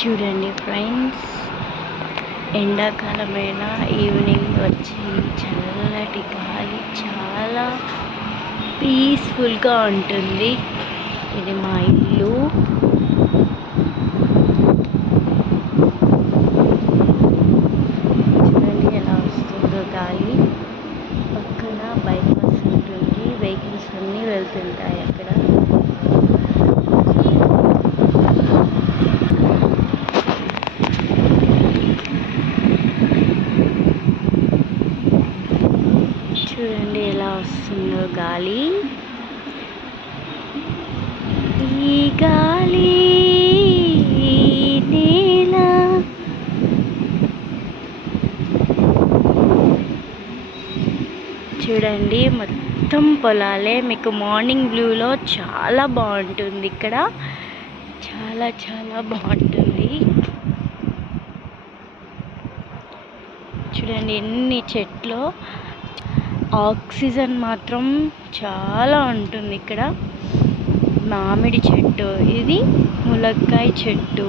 చూడండి friends, ఎండాకాలమైన evening వచ్చి చల్లటి గాలి చాలా పీస్ఫుల్గా ఉంటుంది. ఇది మా ఇల్లు. చూడండి ఎలా వస్తుందో గాలి. పక్కన బైపాస్ ఉంటుంది, వెహికల్స్ అన్నీ వెళ్తుంటాయి అక్కడ. చూడండి ఎలా వస్తుందో గాలి. ఈ గాలి నేల చూడండి, మొత్తం పొలాలే. మీకు మార్నింగ్ వ్యూలో చాలా బాగుంటుంది ఇక్కడ, చాలా చాలా బాగుంటుంది. చూడండి ఎన్ని చెట్లు, ఆక్సిజన్ మాత్రం చాలా ఉంటుంది ఇక్కడ. మామిడి చెట్టు, ఇది ములక్కాయ చెట్టు.